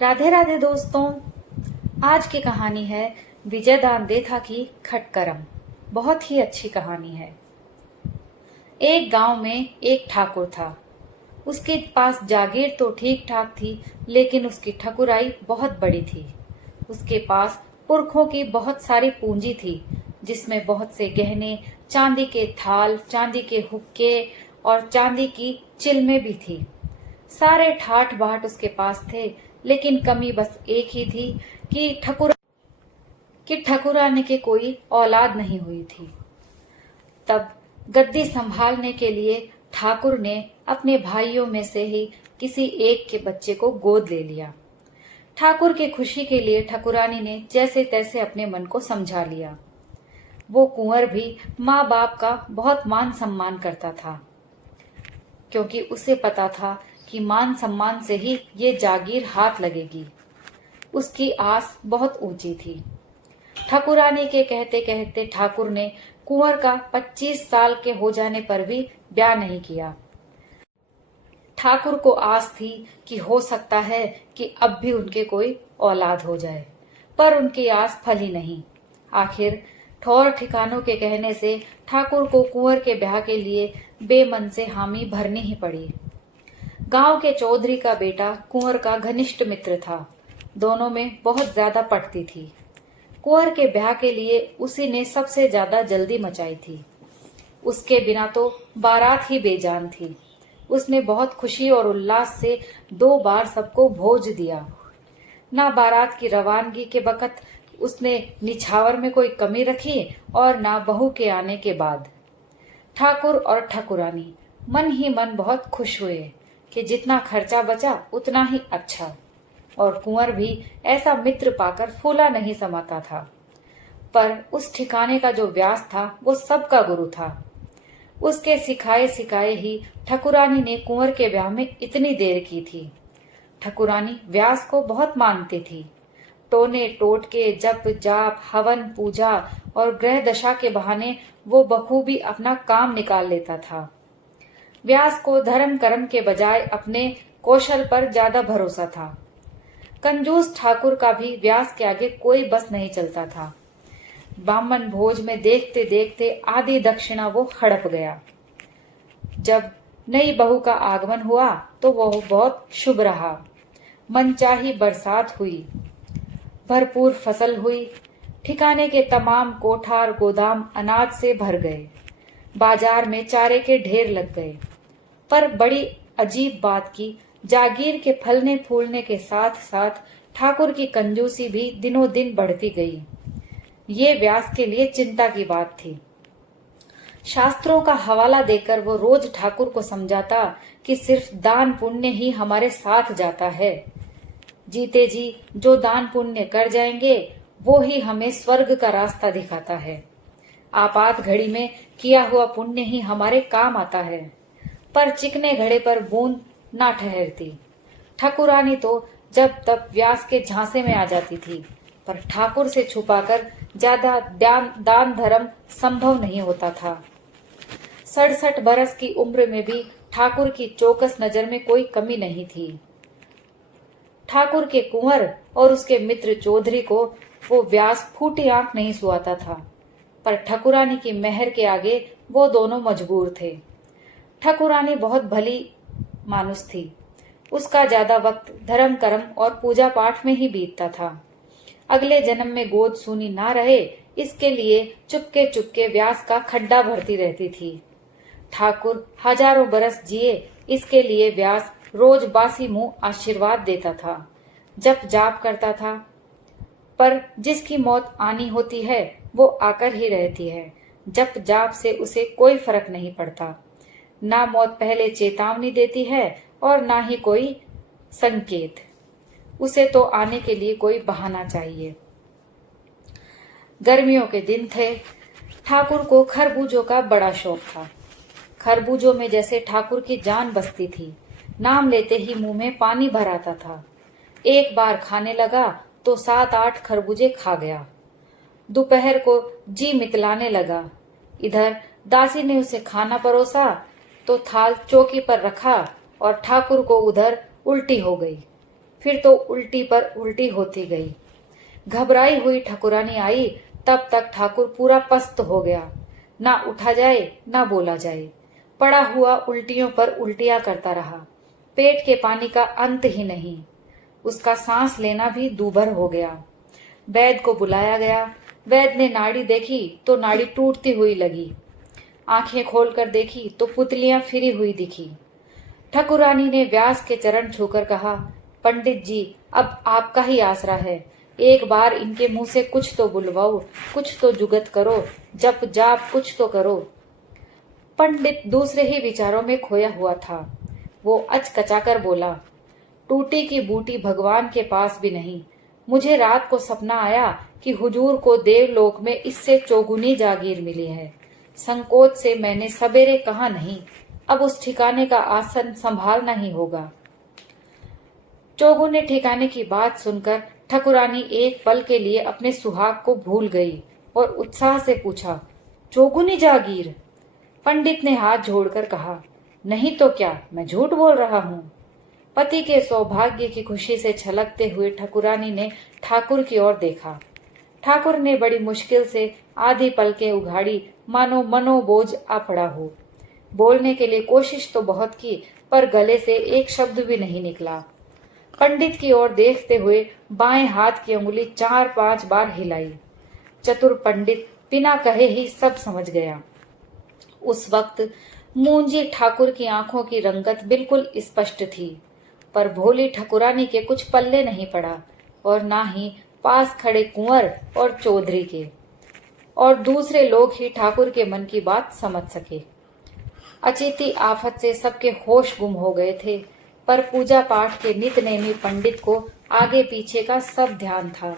राधे राधे दोस्तों। आज की कहानी है विजय दानदेथा की खटकरम। बहुत ही अच्छी कहानी है। एक गांव में एक ठाकुर था। उसके पास जागीर तो ठीक ठाक थी, लेकिन उसकी ठकुराई बहुत बड़ी थी। उसके पास पुरखों की बहुत सारी पूंजी थी, जिसमें बहुत से गहने, चांदी के थाल, चांदी के हुक्के और चांदी की चिलमें भी थी। सारे ठाठ बाट उसके पास थे, लेकिन कमी बस एक ही थी कि ठकुरानी के कोई औलाद नहीं हुई थी। तब गद्दी संभालने के लिए ठाकुर ने अपने भाइयों में से ही किसी एक के बच्चे को गोद ले लिया। ठाकुर की खुशी के लिए ठकुरानी ने जैसे तैसे अपने मन को समझा लिया। वो कुंवर भी माँ बाप का बहुत मान सम्मान करता था, क्योंकि उसे पता था कि मान सम्मान से ही ये जागीर हाथ लगेगी। उसकी आस बहुत ऊंची थी। ठकुरानी के कहते कहते ठाकुर ने कुंवर का 25 साल के हो जाने पर भी ब्याह नहीं किया। ठाकुर को आस थी कि हो सकता है कि अब भी उनके कोई औलाद हो जाए, पर उनकी आस फली नहीं। आखिर ठौर ठिकानों के कहने से ठाकुर को कुंवर के ब्याह के लिए बेमन से हामी भरनी ही पड़ी। गांव के चौधरी का बेटा कुंवर का घनिष्ठ मित्र था। दोनों में बहुत ज्यादा पटती थी। कुंवर के ब्याह के लिए उसी ने सबसे ज्यादा जल्दी मचाई थी। उसके बिना तो बारात ही बेजान थी। उसने बहुत खुशी और उल्लास से 2 बार सबको भोज दिया। ना बारात की रवानगी के वक्त उसने निछावर में कोई कमी रखी और ना बहू के आने के बाद। ठाकुर और ठकुरानी मन ही मन बहुत खुश हुए कि जितना खर्चा बचा उतना ही अच्छा, और कुंवर भी ऐसा मित्र पाकर फूला नहीं समाता था। पर उस ठिकाने का जो व्यास था वो सबका गुरु था। उसके सिखाए सिखाए ही ठकुरानी ने कुंवर के ब्याह में इतनी देर की थी। ठकुरानी व्यास को बहुत मानती थी। टोने टोटके, जप जाप, हवन पूजा और ग्रह दशा के बहाने वो बखूबी अपना काम निकाल लेता था। व्यास को धर्म कर्म के बजाय अपने कौशल पर ज्यादा भरोसा था। कंजूस ठाकुर का भी व्यास के आगे कोई बस नहीं चलता था। ब्राह्मण भोज में देखते देखते आधी दक्षिणा वो हड़प गया। जब नई बहू का आगमन हुआ तो वह बहुत शुभ रहा। मनचाही बरसात हुई, भरपूर फसल हुई। ठिकाने के तमाम कोठार गोदाम अनाज से भर गए। बाजार में चारे के ढेर लग गए। पर बड़ी अजीब बात की, जागीर के फलने फूलने के साथ साथ ठाकुर की कंजूसी भी दिनों दिन बढ़ती गई। ये व्यास के लिए चिंता की बात थी। शास्त्रों का हवाला देकर वो रोज ठाकुर को समझाता कि सिर्फ दान पुण्य ही हमारे साथ जाता है। जीते जी जो दान पुण्य कर जाएंगे वो ही हमें स्वर्ग का रास्ता दिखाता है। आपात घड़ी में किया हुआ पुण्य ही हमारे काम आता है। पर चिकने घड़े पर बूंद ना ठहरती। ठकुरानी तो जब तब व्यास के झांसे में आ जाती थी, पर ठाकुर से छुपाकर ज्यादा दान धर्म संभव नहीं होता था। 67 बरस की उम्र में भी ठाकुर की चौकस नजर में कोई कमी नहीं थी। ठाकुर के कुंवर और उसके मित्र चौधरी को वो व्यास फूटी आंख नहीं सुहाता था, पर ठकुरानी की मेहर के आगे वो दोनों मजबूर थे। ठकुरानी बहुत भली मानुस थी। उसका ज्यादा वक्त धर्म कर्म और पूजा पाठ में ही बीतता था। अगले जन्म में गोद सूनी ना रहे, इसके लिए चुपके चुपके व्यास का खड्डा भरती रहती थी। ठाकुर हजारों बरस जिए, इसके लिए व्यास रोज बासी मुंह आशीर्वाद देता था, जप जाप करता था। पर जिसकी मौत आनी होती है वो आकर ही रहती है। जप जाप से उसे कोई फर्क नहीं पड़ता। ना मौत पहले चेतावनी देती है और ना ही कोई संकेत। उसे तो आने के लिए कोई बहाना चाहिए। गर्मियों के दिन थे। ठाकुर को खरबूजों का बड़ा शौक था। खरबूजों में जैसे ठाकुर की जान बसती थी। नाम लेते ही मुंह में पानी भर आता था। एक बार खाने लगा तो 7-8 खरबूजे खा गया। दोपहर को जी मितलाने लगा। इधर दासी ने उसे खाना परोसा तो थाल चौकी पर रखा और ठाकुर को उधर उल्टी हो गई। फिर तो उल्टी पर उल्टी होती गई। घबराई हुई ठकुरानी आई तब तक ठाकुर पूरा पस्त हो गया। ना उठा जाए ना बोला जाए, पड़ा हुआ उल्टियों पर उल्टियां करता रहा। पेट के पानी का अंत ही नहीं, उसका सांस लेना भी दूभर हो गया। वैद्य को बुलाया गया। वैद्य ने नाड़ी देखी तो नाड़ी टूटती हुई लगी। आंखें खोलकर देखी तो पुतलियां फिरी हुई दिखी। ठकुरानी ने व्यास के चरण छूकर कहा, पंडित जी, अब आपका ही आसरा है। एक बार इनके मुंह से कुछ तो बुलवाओ, कुछ तो जुगत करो, जप जाप कुछ तो करो। पंडित दूसरे ही विचारों में खोया हुआ था। वो अचकचाकर बोला, टूटी की बूटी भगवान के पास भी नहीं। मुझे रात को सपना आया कि हुजूर को देवलोक में इससे चौगुनी जागीर मिली है। संकोच से मैंने सबेरे कहा नहीं, अब उस ठिकाने का आसन संभालना ही होगा। चौगुने ठिकाने की बात सुनकर ठकुरानी एक पल के लिए अपने सुहाग को भूल गई और उत्साह से पूछा, चौगुनी जागीर? पंडित ने हाथ जोड़कर कहा, नहीं तो क्या, मैं झूठ बोल रहा हूँ। पति के सौभाग्य की खुशी से छलकते हुए ठकुरानी ने ठाकुर की ओर देखा। ठाकुर ने बड़ी मुश्किल से आधी पलकें उघाड़ी, मानो मनोबोझ आ पड़ा हो। बोलने के लिए कोशिश तो बहुत की, पर गले से एक शब्द भी नहीं निकला। पंडित की ओर देखते हुए बाएं हाथ की अंगुली 4-5 बार हिलाई। चतुर पंडित बिना कहे ही सब समझ गया। उस वक्त मूंजी ठाकुर की आंखों की रंगत बिल्कुल स्पष्ट थी, पर भोली ठकुरानी के कुछ पल्ले नहीं पड़ा, और ना ही पास खड़े कुंवर और चौधरी के, और दूसरे लोग ही ठाकुर के मन की बात समझ सके। अचिती आफत से सबके होश गुम हो गए थे, पर पूजा पाठ के नितनेमी पंडित को आगे पीछे का सब ध्यान था।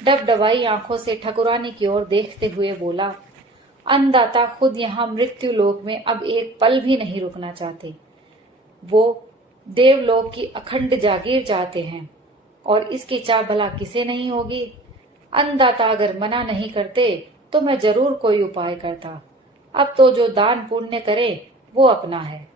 डबडबाई आंखों से ठकुरानी की ओर देखते हुए बोला, अन्नदाता खुद यहाँ मृत्यु लोक में अब एक पल भी नहीं रुकना चाहते। वो देवलोक की अखंड जागीर चाहते हैं, और इसकी चाह भला किसे नहीं होगी। अन्नदाता अगर मना नहीं करते तो मैं जरूर कोई उपाय करता। अब तो जो दान पुण्य करे वो अपना है।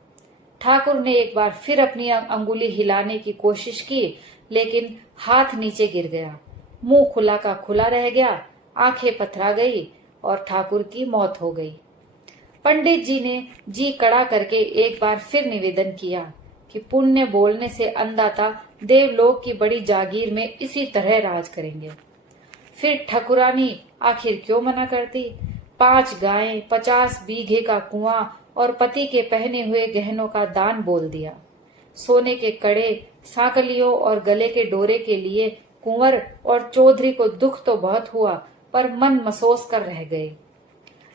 ठाकुर ने एक बार फिर अपनी अंगुली हिलाने की कोशिश की, लेकिन हाथ नीचे गिर गया। मुंह खुला का खुला रह गया, आंखें पथरा गई और ठाकुर की मौत हो गई। पंडित जी ने जी कड़ा करके एक बार फिर निवेदन किया कि पुण्य बोलने से अन्नदाता देवलोक की बड़ी जागीर में इसी तरह राज करेंगे। फिर ठकुरानी आखिर क्यों मना करती। 5 गायें, 50 बीघे का कुआं और पति के पहने हुए गहनों का दान बोल दिया। सोने के कड़े, सांकलियों और गले के डोरे के लिए कुंवर और चौधरी को दुख तो बहुत हुआ, पर मन मसोस कर रह गए।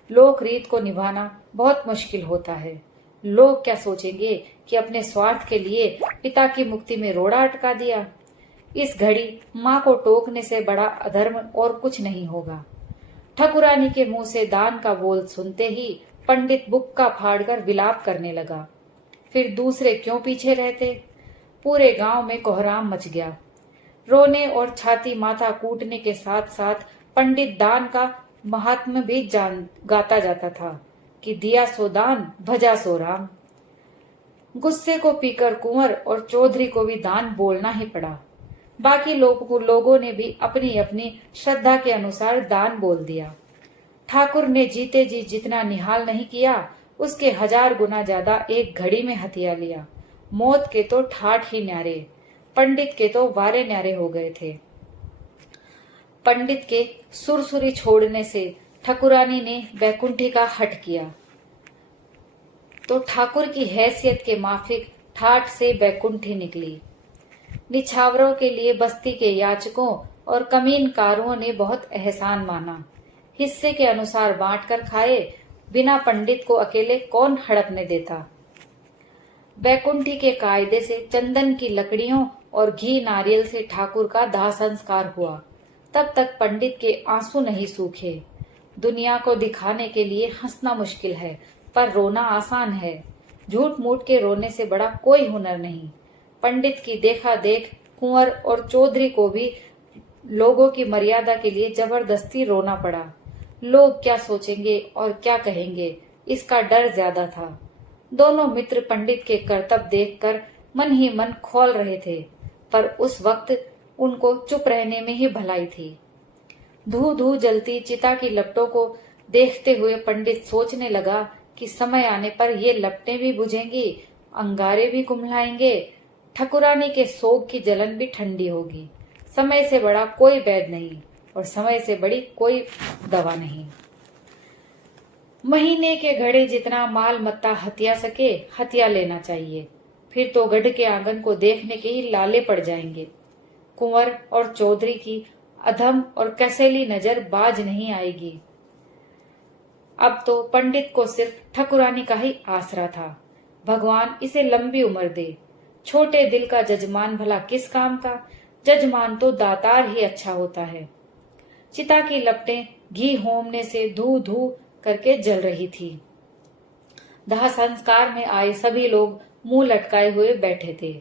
लोक रीत को निभाना बहुत मुश्किल होता है। लोग क्या सोचेंगे कि अपने स्वार्थ के लिए पिता की मुक्ति में रोड़ा अटका दिया। इस घड़ी माँ को टोकने से बड़ा अधर्म और कुछ नहीं होगा। ठकुरानी के मुंह से दान का बोल सुनते ही पंडित बुक्का फाड़कर विलाप करने लगा। फिर दूसरे क्यों पीछे रहते। पूरे गांव में कोहराम मच गया। रोने और छाती माथा कूटने के साथ साथ पंडित दान का महात्म्य भी गाता जाता था कि दिया सो दान, भजा सो राम। गुस्से को पीकर कुंवर और चौधरी को भी दान बोलना ही पड़ा। बाकी लोगों ने भी अपनी अपनी श्रद्धा के अनुसार दान बोल दिया। ठाकुर ने जीते जी जितना निहाल नहीं किया, उसके 1000 गुना ज्यादा एक घड़ी में हथिया लिया। मौत के तो ठाठ ही न्यारे, पंडित के तो वारे न्यारे हो गए थे। पंडित के सुरसुरी छोड़ने से ठकुरानी ने बैकुंठी का हट किया, तो ठाकुर की हैसियत के माफिक ठाठ से बैकुंठी निकली। निछावरों के लिए बस्ती के याचकों और कमीनकारों ने बहुत एहसान माना। हिस्से के अनुसार बांटकर खाए, बिना पंडित को अकेले कौन हड़पने देता। बैकुंठी के कायदे से चंदन की लकड़ियों और घी नारियल से ठाकुर का दाह संस्कार हुआ। तब तक पंडित के आंसू नहीं सूखे। दुनिया को दिखाने के लिए हंसना मुश्किल है, पर रोना आसान है। झूठ मूठ के रोने से बड़ा कोई हुनर नहीं। पंडित की देखा देख कुंवर और चौधरी को भी लोगों की मर्यादा के लिए जबरदस्ती रोना पड़ा। लोग क्या सोचेंगे और क्या कहेंगे, इसका डर ज्यादा था। दोनों मित्र पंडित के करतब देखकर मन ही मन खौल रहे थे। पर उस वक्त उनको चुप रहने में ही भलाई थी। धू धू जलती चिता की लपटों को देखते हुए पंडित सोचने लगा कि समय आने पर ये लपटें भी बुझेंगी, अंगारे भी कुम्हलाएंगे, ठकुरानी के सोग की जलन भी ठंडी होगी। समय से बड़ा कोई वैद्य नहीं और समय से बड़ी कोई दवा नहीं। महीने के घड़े जितना माल मत्ता हथिया सके हथिया लेना चाहिए, फिर तो गढ़ के आंगन को देखने के ही लाले पड़ जाएंगे। कुंवर और चौधरी की अधम और कसैली नजर बाज नहीं आएगी। अब तो पंडित को सिर्फ ठकुरानी का ही आसरा था। भगवान इसे लंबी उम्र दे। छोटे दिल का जजमान भला किस काम का, जजमान तो दातार ही अच्छा होता है। चिता की लपटें घी होमने से धू धू करके जल रही थी। दाह संस्कार में आए सभी लोग मुंह लटकाए हुए बैठे थे।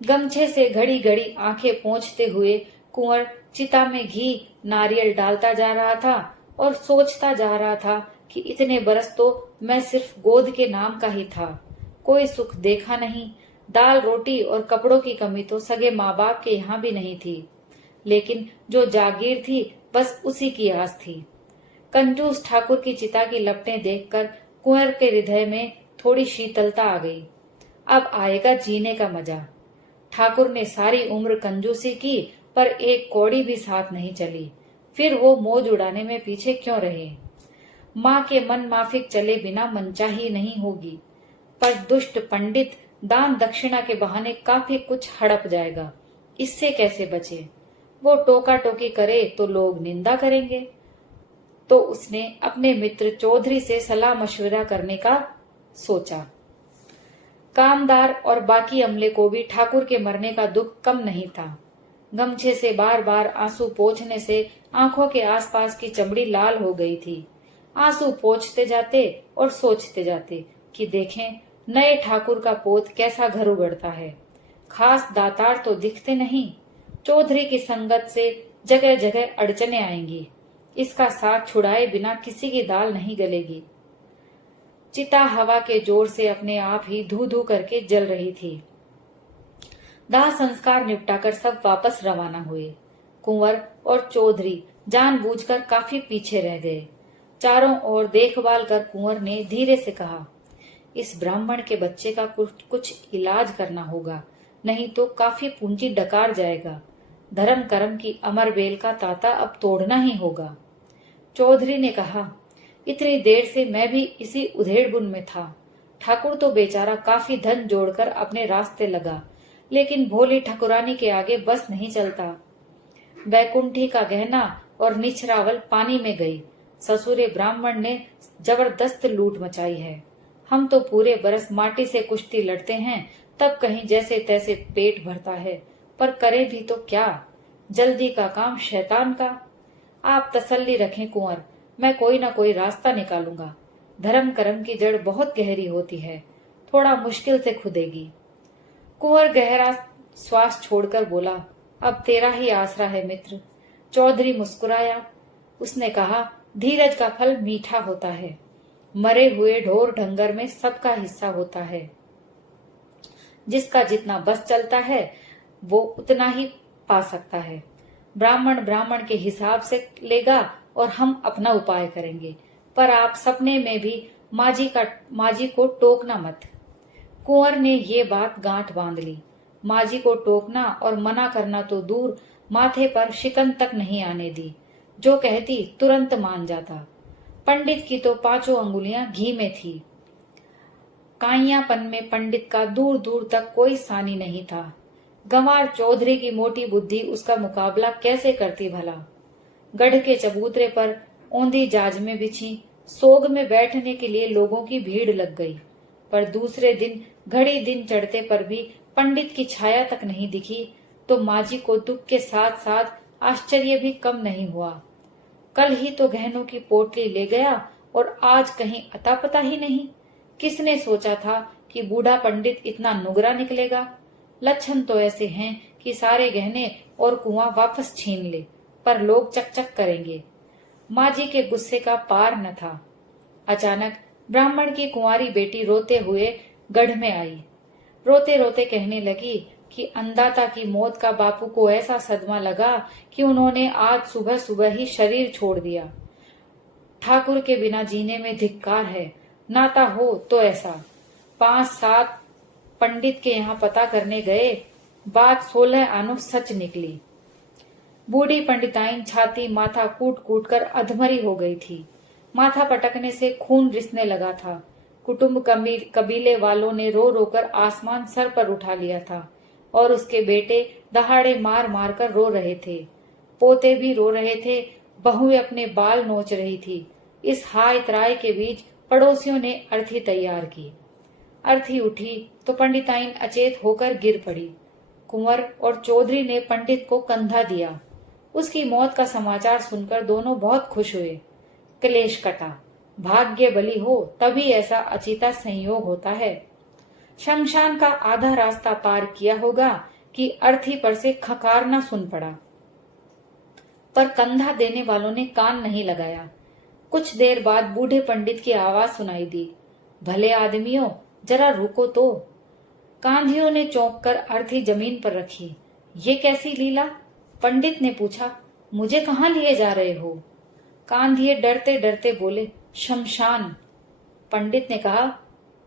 गमछे से घड़ी घड़ी आंखें पोंछते हुए कुंवर चिता में घी नारियल डालता जा रहा था और सोचता जा रहा था कि इतने बरस तो मैं सिर्फ गोद के नाम का ही था, कोई सुख देखा नहीं। दाल रोटी और कपड़ों की कमी तो सगे माँ बाप के यहाँ भी नहीं थी, लेकिन जो जागीर थी बस उसी की आस थी। कंजूस ठाकुर की चिता की लपटें देखकर कुंवर के हृदय में थोड़ी शीतलता आ गई। अब आएगा जीने का मजा। ठाकुर ने सारी उम्र कंजूसी की पर एक कौड़ी भी साथ नहीं चली, फिर वो मौज उड़ाने में पीछे क्यों रहे। माँ के मन माफिक चले बिना मनचाही नहीं होगी, पर दुष्ट पंडित दान दक्षिणा के बहाने काफी कुछ हड़प जाएगा, इससे कैसे बचे। वो टोका टोकी करे तो लोग निंदा करेंगे। तो उसने अपने मित्र चौधरी से सलाह मशविरा करने का सोचा। कामदार और बाकी अमले को भी ठाकुर के मरने का दुख कम नहीं था। गमछे से बार बार आंसू पोंछने से आंखों के आसपास की चमड़ी लाल हो गई थी। आंसू पोंछते जाते और सोचते जाते कि देखें नए ठाकुर का पोत कैसा घर उगड़ता है। खास दातार तो दिखते नहीं। चौधरी की संगत से जगह जगह अड़चने आएंगी। इसका साथ छुड़ाए बिना किसी की दाल नहीं गलेगी। चिता हवा के जोर से अपने आप ही धू धू करके जल रही थी। दाह संस्कार निपटाकर सब वापस रवाना हुए। कुंवर और चौधरी जानबूझकर काफी पीछे रह गए। चारों ओर देखभाल कर कुंवर ने धीरे से कहा, इस ब्राह्मण के बच्चे का कुछ इलाज करना होगा, नहीं तो काफी पूंजी डकार जाएगा। धर्म कर्म की अमर बेल का ताता अब तोड़ना ही होगा। चौधरी ने कहा, इतनी देर से मैं भी इसी उधेड़ बुन में था। ठाकुर तो बेचारा काफी धन जोड़कर अपने रास्ते लगा, लेकिन भोली ठकुरानी के आगे बस नहीं चलता। बैकुंठी का गहना और निछरावल पानी में गई। ससुरे ब्राह्मण ने जबरदस्त लूट मचाई है। हम तो पूरे बरस माटी से कुश्ती लड़ते हैं, तब कहीं जैसे तैसे पेट भरता है, पर करें भी तो क्या। जल्दी का काम शैतान का। आप तसल्ली रखें कुंवर, मैं कोई ना कोई रास्ता निकालूंगा। धर्म कर्म की जड़ बहुत गहरी होती है, थोड़ा मुश्किल से खुदेगी। कुंवर गहरा श्वास छोड़कर बोला, अब तेरा ही आसरा है मित्र। चौधरी मुस्कुराया। उसने कहा, धीरज का फल मीठा होता है। मरे हुए ढोर ढंगर में सबका हिस्सा होता है। जिसका जितना बस चलता है वो उतना ही पा सकता है। ब्राह्मण ब्राह्मण के हिसाब से लेगा और हम अपना उपाय करेंगे, पर आप सपने में भी माजी को टोकना मत। कुंवर ने ये बात गांठ बांध ली। माजी को टोकना और मना करना तो दूर, माथे पर शिकन तक नहीं आने दी। जो कहती तुरंत मान जाता। पंडित की तो 5 अंगुलियां घी में थी। काइयापन में पंडित का दूर दूर तक कोई सानी नहीं था। गंवार चौधरी की मोटी बुद्धि उसका मुकाबला कैसे करती भला। गढ़ के चबूतरे पर औंधी जाज में बिछी सोग में बैठने के लिए लोगों की भीड़ लग गई, पर दूसरे दिन घड़ी दिन चढ़ते पर भी पंडित की छाया तक नहीं दिखी, तो माजी को दुख के साथ साथ आश्चर्य भी कम नहीं हुआ। कल ही तो गहनों की पोटली ले गया और आज कहीं अता पता ही नहीं। किसने सोचा था कि बूढ़ा पंडित इतना नुगरा निकलेगा। लक्षण तो ऐसे हैं कि सारे गहने और कुआं वापस छीन ले, पर लोग चकचक करेंगे। माजी के गुस्से का पार न था। अचानक ब्राह्मण की कुंवारी बेटी रोते हुए गढ़ में आई। रोते रोते कहने लगी, कि अंदाता की मौत का बापू को ऐसा सदमा लगा कि उन्होंने आज सुबह सुबह ही शरीर छोड़ दिया। ठाकुर के बिना जीने में धिक्कार है, नाता हो तो ऐसा। 5-7 पंडित के यहाँ पता करने गए, बात 16 आनो सच निकली। बूढ़ी पंडिताइन छाती माथा कूट कूट कर अधमरी हो गई थी। माथा पटकने से खून रिसने लगा था। कुटुंब कबीले वालों ने रो रो कर आसमान सर पर उठा लिया था और उसके बेटे दहाड़े मार मार कर रो रहे थे। पोते भी रो रहे थे, बहुएं अपने बाल नोच रही थी। इस हाय त्राय के बीच पड़ोसियों ने अर्थी तैयार की। अर्थी उठी तो पंडिताइन अचेत होकर गिर पड़ी। कुंवर और चौधरी ने पंडित को कंधा दिया। उसकी मौत का समाचार सुनकर दोनों बहुत खुश हुए। क्लेश कटा। भाग्य बली हो तभी ऐसा अचिता संयोग होता है। शमशान का आधा रास्ता पार किया होगा कि अर्थी पर से खकारना सुन पड़ा, पर कंधा देने वालों ने कान नहीं लगाया। कुछ देर बाद बूढ़े पंडित की आवाज सुनाई दी, भले आदमियों जरा रुको तो। कांधियों ने चौंक कर अर्थी जमीन पर रखी। ये कैसी लीला? पंडित ने पूछा। मुझे कहाँ लिए जा रहे हो? कांधिये डरते डरते बोले, शमशान। पंडित ने कहा,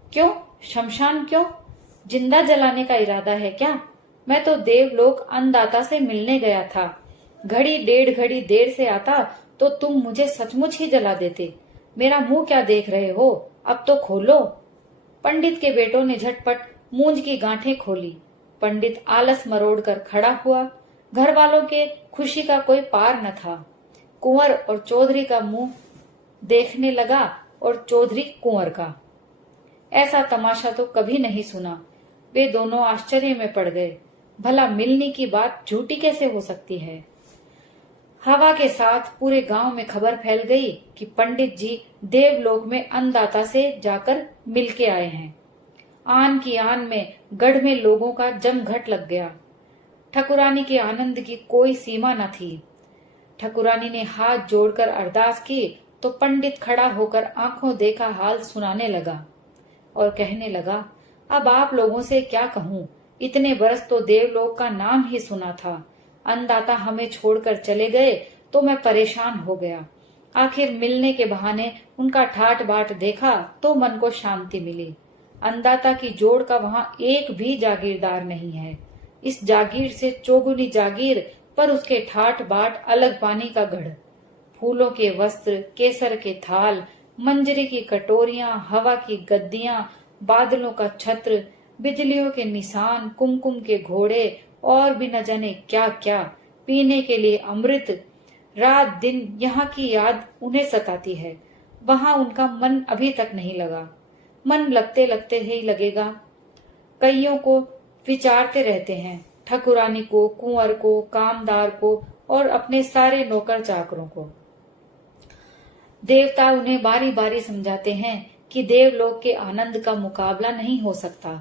क्यों शमशान क्यों? जिंदा जलाने का इरादा है क्या? मैं तो देवलोक अन्नदाता से मिलने गया था। घड़ी 1.5 घड़ी देर से आता तो तुम मुझे सचमुच ही जला देते। मेरा मुंह क्या देख रहे हो? अब तो खोलो। पंडित के बेटों ने झटपट मूंज की गांठें खोली। पंडित आलस मरोड़ कर खड़ा हुआ। घर वालों के खुशी का कोई पार न था। कुंवर और चौधरी का मुंह देखने लगा और चौधरी कुंवर का। ऐसा तमाशा तो कभी नहीं सुना। वे दोनों आश्चर्य में पड़ गए। भला मिलने की बात झूठी कैसे हो सकती है? हवा के साथ पूरे गांव में खबर फैल गई कि पंडित जी देवलोक में अन्नदाता से जाकर मिल के आए हैं। आन की आन में गढ़ में लोगों का जमघट लग गया। ठकुरानी के आनंद की कोई सीमा न थी। ठकुरानी ने हाथ जोड़कर अरदास की तो पंडित खड़ा होकर आंखों देखा हाल सुनाने लगा और कहने लगा, अब आप लोगों से क्या कहूँ, इतने बरस तो देवलोक का नाम ही सुना था। अन्नदाता हमें छोड़कर चले गए तो मैं परेशान हो गया। आखिर मिलने के बहाने उनका ठाट बाट देखा तो मन को शांति मिली। अन्नदाता की जोड़ का वहां एक भी जागीरदार नहीं है। इस जागीर से चौगुनी जागीर, पर उसके ठाट बाट अलग पानी का गढ़। फूलों के वस्त्र, केसर के थाल, मंजरी की कटोरियां, हवा की गद्दियां, बादलों का छत्र, बिजलियों के निशान, कुमकुम के घोड़े और भी न जाने क्या क्या, पीने के लिए अमृत। रात दिन यहाँ की याद उन्हें सताती है। वहां उनका मन अभी तक नहीं लगा। मन लगते लगते ही लगेगा। कईयों को विचारते रहते हैं, ठकुरानी को, कुंवर को, कामदार को और अपने सारे नौकर चाकरों को। देवता उन्हें बारी बारी समझाते हैं कि देवलोक के आनंद का मुकाबला नहीं हो सकता,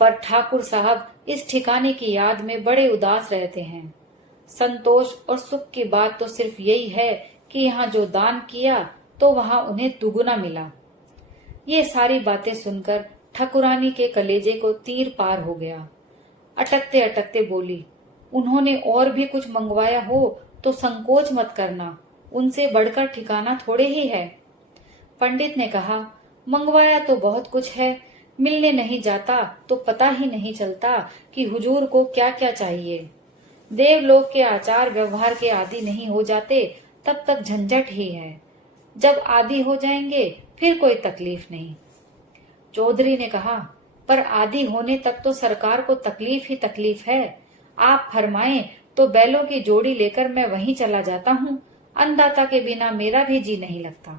पर ठाकुर साहब इस ठिकाने की याद में बड़े उदास रहते हैं। संतोष और सुख की बात तो सिर्फ यही है कि यहाँ जो दान किया तो वहाँ उन्हें दुगुना मिला। ये सारी बातें सुनकर ठकुरानी के कलेजे को तीर पार हो गया। अटकते अटकते बोली, उन्होंने और भी कुछ मंगवाया हो तो संकोच मत करना, उनसे बढ़कर ठिकाना थोड़े ही है। पंडित ने कहा, मंगवाया तो बहुत कुछ है, मिलने नहीं जाता तो पता ही नहीं चलता कि हुजूर को क्या क्या चाहिए। देवलोक के आचार व्यवहार के आदि नहीं हो जाते तब तक झंझट ही है। जब आदि हो जाएंगे फिर कोई तकलीफ नहीं। चौधरी ने कहा, पर आदि होने तक तो सरकार को तकलीफ ही तकलीफ है। आप फरमाएं तो बैलों की जोड़ी लेकर मैं वहीं चला जाता हूँ। अन्नदाता के बिना मेरा भी जी नहीं लगता।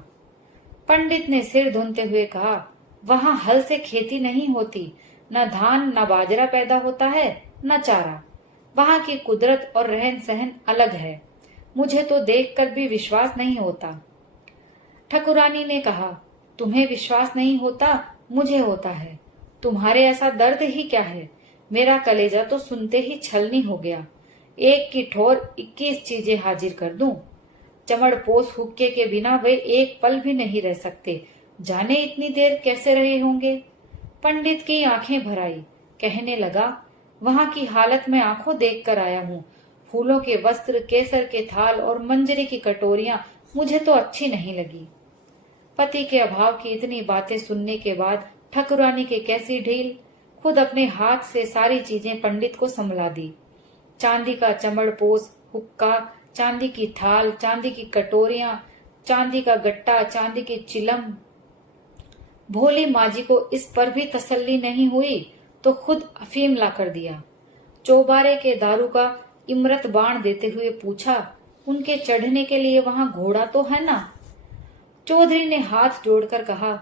पंडित ने सिर धुनते हुए कहा, वहाँ हल से खेती नहीं होती, न धान न बाजरा पैदा होता है न चारा। वहाँ की कुदरत और रहन सहन अलग है। मुझे तो देखकर भी विश्वास नहीं होता। ठकुरानी ने कहा, तुम्हें विश्वास नहीं होता, मुझे होता है। तुम्हारे ऐसा दर्द ही क्या है? मेरा कलेजा तो सुनते ही छलनी हो गया। एक की ठोर 21 चीजें हाजिर कर दूं। चमड़ पोस हुक्के के बिना वे एक पल भी नहीं रह सकते। जाने इतनी देर कैसे रहे होंगे। पंडित की आंखें भर आई। कहने लगा, वहां की हालत मैं आंखों देख कर आया हूँ। फूलों के वस्त्र, केसर के थाल और मंजरी की कटोरियां मुझे तो अच्छी नहीं लगी। पति के अभाव की इतनी बातें सुनने के बाद ठकुरानी की कैसी ढील, खुद अपने हाथ से सारी चीजें पंडित को संभला दी। चांदी का चमड़पोश, हुक्का, चांदी की थाल, चांदी की कटोरियां, चांदी का गट्टा, चांदी की चिलम। भोली माजी को इस पर भी तसल्ली नहीं हुई तो खुद अफीम ला कर दिया। चौबारे के दारू का इमरत बाण देते हुए पूछा, उनके चढ़ने के लिए वहां घोड़ा तो है ना? चौधरी ने हाथ जोड़कर कहा,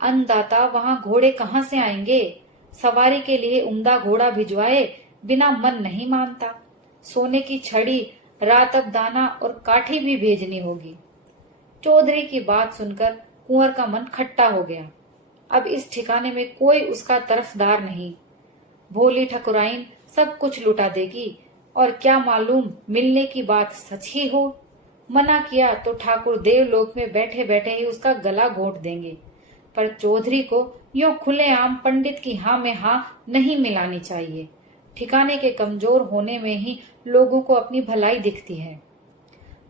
अन्नदाता, वहां घोड़े कहाँ से आएंगे? सवारी के लिए उम्दा घोड़ा भिजवाए बिना मन नहीं मानता। सोने की छड़ी, रातब दाना और काठी भी भेजनी होगी। चौधरी की बात सुनकर कुंवर का मन खट्टा हो गया। अब इस ठिकाने में कोई उसका तरफदार नहीं। भोली ठकुराइन सब कुछ लुटा देगी और क्या मालूम मिलने की बात सच ही हो। मना किया तो ठाकुर देवलोक में बैठे बैठे ही उसका गला घोंट देंगे। पर चौधरी को यूं खुलेआम पंडित की हाँ में हाँ नहीं मिलानी चाहिए। ठिकाने के कमजोर होने में ही लोगों को अपनी भलाई दिखती है।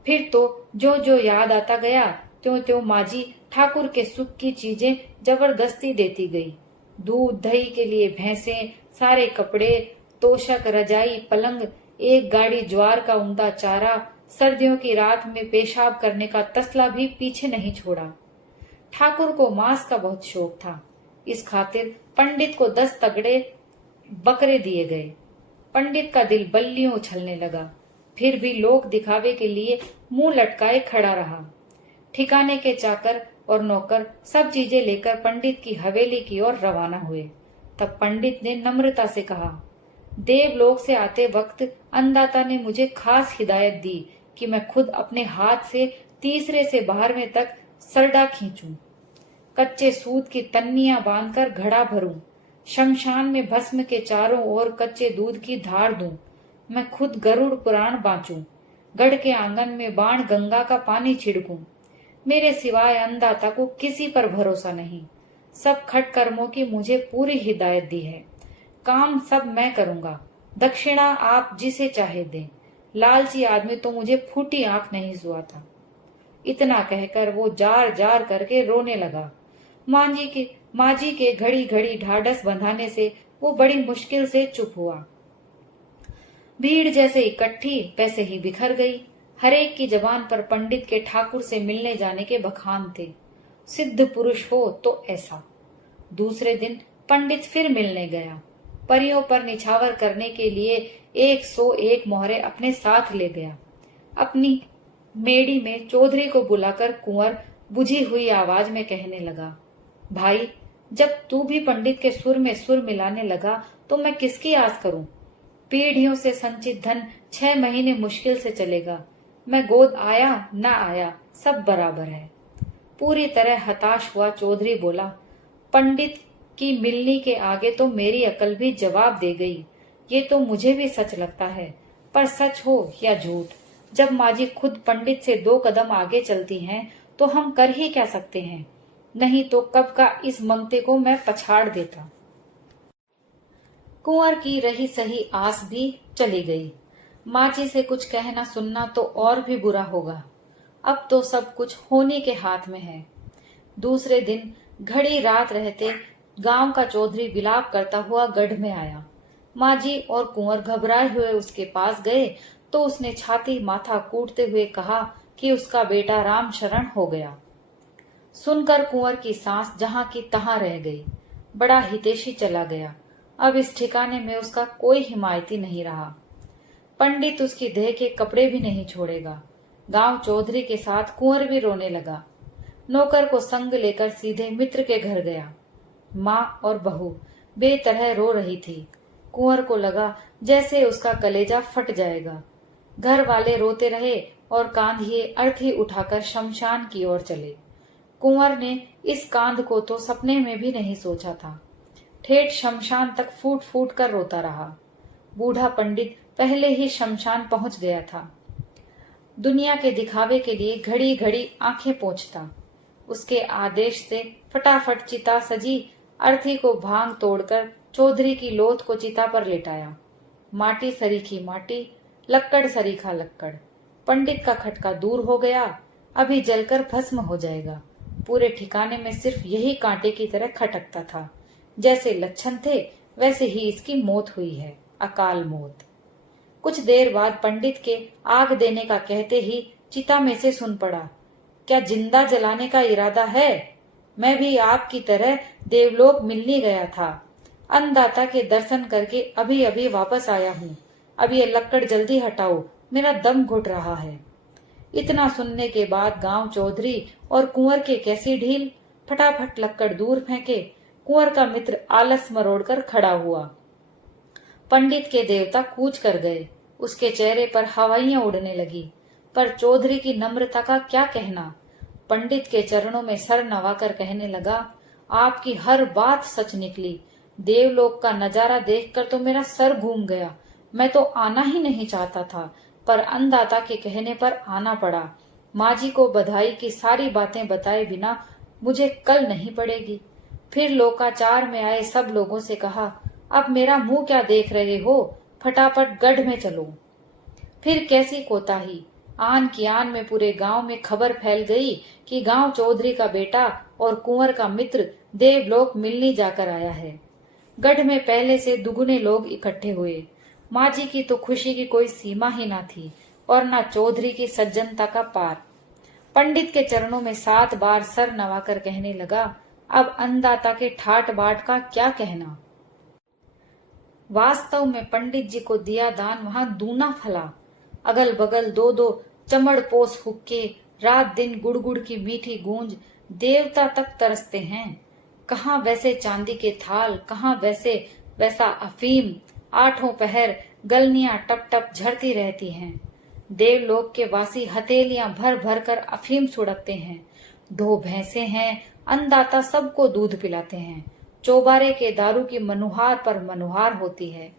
फिर तो जो जो याद आता गया त्यों त्यों माजी ठाकुर के सुख की चीजें जबरदस्ती देती गई। दूध दही के लिए भैंसें, सारे कपड़े, तोशक, रजाई, पलंग, एक गाड़ी ज्वार का उम्दा चारा, सर्दियों की रात में पेशाब करने का तसला भी पीछे नहीं छोड़ा। ठाकुर को मांस का बहुत शौक था। इस खातिर पंडित को 10 तगड़े बकरे दिए गए। पंडित का दिल बल्लियों उछलने लगा, फिर भी लोक दिखावे के लिए मुंह लटकाए खड़ा रहा। ठिकाने के चाकर और नौकर सब चीजें लेकर पंडित की हवेली की ओर रवाना हुए। तब पंडित ने नम्रता से कहा, देवलोक से आते वक्त अन्नदाता ने मुझे खास हिदायत दी कि मैं खुद अपने हाथ से तीसरे से 12वें तक सरडा खींचूं, कच्चे सूत की तन्नियां बांधकर घड़ा भरूं, शमशान में भस्म के चारों ओर कच्चे दूध की धार दूं, मैं खुद गरुड़ पुराण बांचूं, गढ़ के आंगन में बाण गंगा का पानी छिड़कूं। मेरे सिवाय अन्नदाता को किसी पर भरोसा नहीं। सब खट कर्मों की मुझे पूरी हिदायत दी है। काम सब मैं करूंगा, दक्षिणा आप जिसे चाहे दें। लालची आदमी तो मुझे फूटी आंख नहीं सुआ था। इतना कहकर वो जार जार करके रोने लगा। माजी के घड़ी घड़ी ढाढ़स बंधाने से वो बड़ी मुश्किल से चुप हुआ। भीड़ जैसे इकट्ठी वैसे ही बिखर गई। हरेक की जबान पर पंडित के ठाकुर से मिलने जाने के बखान थे। सिद्ध पुरुष हो तो ऐसा। दूसरे दिन पंडित फिर मिलने गया। परियों पर निछावर करने के लिए 101 मोहरे अपने साथ ले गया। अपनी मेड़ी में चौधरी को बुलाकर कुंवर बुझी हुई आवाज में कहने लगा, भाई, जब तू भी पंडित के सुर में सुर मिलाने लगा तो मैं किसकी आस करूं? पीढ़ियों से संचित धन 6 महीने मुश्किल से चलेगा। मैं गोद आया न आया सब बराबर है। पूरी तरह हताश हुआ चौधरी बोला, पंडित की मिलनी के आगे तो मेरी अकल भी जवाब दे गई। ये तो मुझे भी सच लगता है, पर सच हो या झूठ, जब माजी खुद पंडित से 2 कदम आगे चलती हैं तो हम कर ही क्या सकते हैं। नहीं तो कब का इस मंगते को मैं पछाड़ देता। कुंवर की रही सही आस भी चली गई। माची से कुछ कहना सुनना तो और भी बुरा होगा। अब तो सब कुछ होने के हाथ में है। दूसरे दिन घड़ी रात रहते गांव का चौधरी विलाप करता हुआ गढ़ में आया। माजी और कुंवर घबराए हुए उसके पास गए तो उसने छाती माथा कूटते हुए कहा कि उसका बेटा राम शरण हो गया। सुनकर कुंवर की सांस जहां की तहां रह गई। बड़ा हितैषी चला गया। अब इस ठिकाने में उसका कोई हिमायती नहीं रहा। पंडित उसकी देह के कपड़े भी नहीं छोड़ेगा। गांव चौधरी के साथ कुंवर भी रोने लगा। नौकर को संग लेकर सीधे मित्र के घर गया। माँ और बहू बेतरह रो रही थी। कुंवर को लगा जैसे उसका कलेजा फट जाएगा। घर वाले रोते रहे और कांधिए अर्थी उठाकर शमशान की ओर चले। कुंवर ने इस कांध को तो सपने में भी नहीं सोचा था। ठेठ शमशान तक फूट फूट कर रोता रहा। बूढ़ा पंडित पहले ही शमशान पहुंच गया था। दुनिया के दिखावे के लिए घड़ी घड़ी आंखें पोंछता। उसके आदेश से फटाफट चिता सजी। अर्थी को भांग तोड़कर चौधरी की लोथ को चिता पर लेटाया। माटी सरीखी माटी, लक्कड़ सरीखा लक्कड़। पंडित का खटका दूर हो गया, अभी जलकर भस्म हो जाएगा। पूरे ठिकाने में सिर्फ यही कांटे की तरह खटकता था। जैसे लक्षण थे वैसे ही इसकी मौत हुई है, अकाल मौत। कुछ देर बाद पंडित के आग देने का कहते ही चिता में से सुन पड़ा, क्या जिंदा जलाने का इरादा है? मैं भी आपकी तरह देवलोक मिलने गया था। अन्नदाता के दर्शन करके अभी अभी वापस आया हूँ। अब ये लक्कड़ जल्दी हटाओ, मेरा दम घुट रहा है। इतना सुनने के बाद गांव चौधरी और कुंवर के कैसी ढील। फटाफट लक्कड़ दूर फेंके। कुंवर का मित्र आलस मरोड़कर खड़ा हुआ। पंडित के देवता कूच कर गए। उसके चेहरे पर हवाइयां उड़ने लगी। पर चौधरी की नम्रता का क्या कहना। पंडित के चरणों में सर नवाकर कहने लगा, आपकी हर बात सच निकली। देवलोक का नजारा देखकर तो मेरा सर घूम गया। मैं तो आना ही नहीं चाहता था, पर अन्नदाता के कहने पर आना पड़ा। माँ जी को बधाई की सारी बातें बताए बिना मुझे कल नहीं पड़ेगी। फिर लोकाचार में आए सब लोगों से कहा, अब मेरा मुंह क्या देख रहे हो, फटाफट गढ़ में चलो। फिर कैसी कोताही। आन की आन में पूरे गांव में खबर फैल गई कि गांव चौधरी का बेटा और कुंवर का मित्र देवलोक मिलने जाकर आया है। गढ़ में पहले से दुगुने लोग इकट्ठे हुए। माँ जी की तो खुशी की कोई सीमा ही ना थी और न चौधरी की सज्जनता का पार। पंडित के चरणों में 7 बार सर नवाकर कहने लगा, अब अन्नदाता के ठाट बाट का क्या कहना। वास्तव में पंडित जी को दिया दान वहां दूना फला। अगल बगल 2-2 चमड़पोस हुक्के, रात दिन गुड़गुड़ की मीठी गूंज, देवता तक तरसते हैं। कहाँ वैसे चांदी के थाल, कहाँ वैसा अफीम। 8 पहर गलनियां टप टप झरती रहती हैं। देवलोक के वासी हथेलियां भर भर कर अफीम छुड़कते हैं। 2 भैंसे हैं, अन्नदाता सबको दूध पिलाते हैं। चौबारे के दारू की मनुहार पर मनुहार होती है।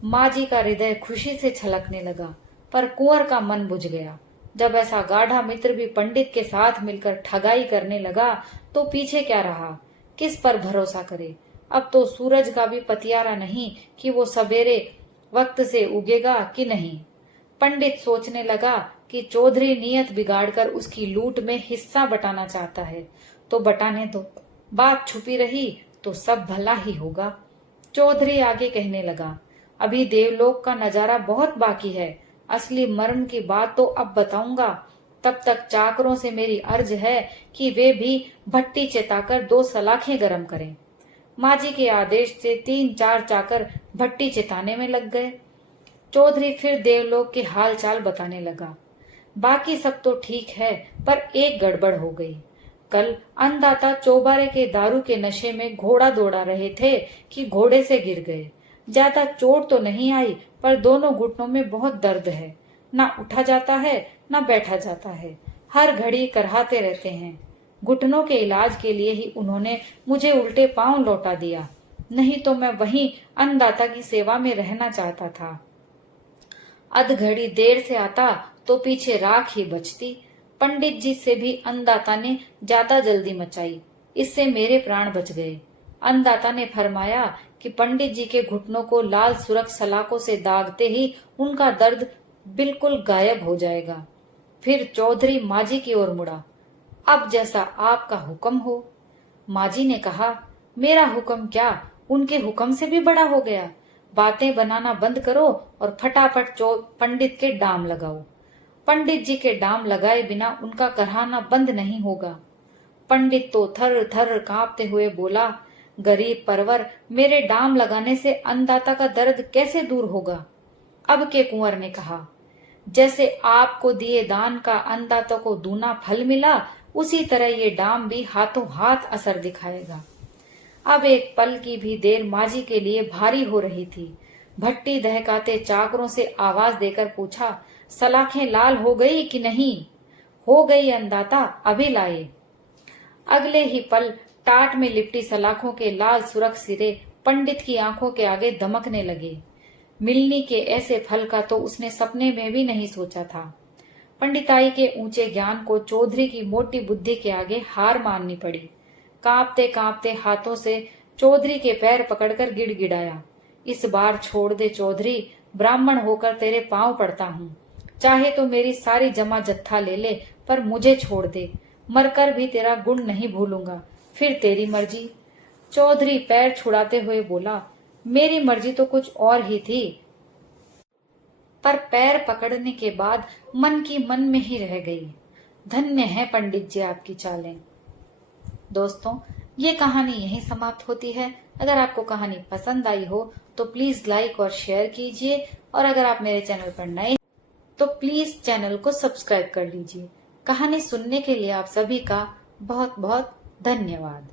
माँ जी का हृदय खुशी से छलकने लगा, पर कुंवर का मन बुझ गया। जब ऐसा गाढ़ा मित्र भी पंडित के साथ मिलकर ठगाई करने लगा तो पीछे क्या रहा, किस पर भरोसा करे। अब तो सूरज का भी पतियारा नहीं कि वो सवेरे वक्त से उगेगा कि नहीं। पंडित सोचने लगा कि चौधरी नियत बिगाड़कर उसकी लूट में हिस्सा बटाना चाहता है, तो बटाने दो। बात छुपी रही तो सब भला ही होगा। चौधरी आगे कहने लगा, अभी देवलोक का नजारा बहुत बाकी है। असली मर्म की बात तो अब बताऊंगा। तब तक चाकरों से मेरी अर्ज है कि वे भी भट्टी चिताकर 2 सलाखें गरम करें। माँ जी के आदेश से 3-4 चाकर भट्टी चिताने में लग गए। चौधरी फिर देवलोक के हाल चाल बताने लगा। बाकी सब तो ठीक है, पर एक गड़बड़ हो गई। कल अन्नदाता चौबारे के दारू के नशे में घोड़ा दौड़ा रहे थे कि घोड़े से गिर गए। ज्यादा चोट तो नहीं आई, पर दोनों घुटनों में बहुत दर्द है। ना उठा जाता है ना बैठा जाता है, हर घड़ी करहाते रहते हैं। घुटनों के इलाज के लिए ही उन्होंने मुझे उल्टे पांव लौटा दिया, नहीं तो मैं वहीं अन्नदाता की सेवा में रहना चाहता था। अध घड़ी देर से आता तो पीछे राख ही बचती। पंडित जी से भी अन्नदाता ने ज्यादा जल्दी मचाई, इससे मेरे प्राण बच गए। अन्नदाता ने फरमाया कि पंडित जी के घुटनों को लाल सुरख सलाखों से दागते ही उनका दर्द बिल्कुल गायब हो जाएगा। फिर चौधरी माजी की ओर मुड़ा, अब जैसा आपका हुक्म हो। माजी ने कहा, मेरा हुक्म क्या, उनके हुक्म से भी बड़ा हो गया। बातें बनाना बंद करो और फटाफट पंडित के डाम लगाओ। पंडित जी के डाम लगाए बिना उनका करहाना बंद नहीं होगा। पंडित तो थर थर कांपते हुए बोला, गरीब परवर, मेरे डाम लगाने से अन्नदाता का दर्द कैसे दूर होगा। अब के कुंवर ने कहा, जैसे आपको दिए दान का अन्नदाता को दूना फल मिला, उसी तरह ये डाम भी हाथों हाथ असर दिखाएगा। अब एक पल की भी देर माजी के लिए भारी हो रही थी। भट्टी दहकाते चाकरों से आवाज देकर पूछा, सलाखें लाल हो गई कि नहीं? हो गई अन्नदाता, अभी लाए। अगले ही पल टाट में लिपटी सलाखों के लाल सुरख सिरे पंडित की आंखों के आगे दमकने लगे। मिलनी के ऐसे फल का तो उसने सपने में भी नहीं सोचा था। पंडिताई के ऊंचे ज्ञान को चौधरी की मोटी बुद्धि के आगे हार माननी पड़ी। कांपते कांपते हाथों से चौधरी के पैर पकड़कर गिड़गिड़ाया, इस बार छोड़ दे चौधरी, ब्राह्मण होकर तेरे पांव पड़ता हूँ। चाहे तो मेरी सारी जमा जत्था ले ले, पर मुझे छोड़ दे। मरकर भी तेरा गुण नहीं भूलूंगा, फिर तेरी मर्जी। चौधरी पैर छुड़ाते हुए बोला, मेरी मर्जी तो कुछ और ही थी, पर पैर पकड़ने के बाद मन की मन में ही रह गई। धन्य है पंडित जी आपकी चालें। दोस्तों, ये कहानी यहीं समाप्त होती है। अगर आपको कहानी पसंद आई हो तो प्लीज लाइक और शेयर कीजिए, और अगर आप मेरे चैनल पर नए तो प्लीज चैनल को सब्सक्राइब कर लीजिए। कहानी सुनने के लिए आप सभी का बहुत बहुत धन्यवाद।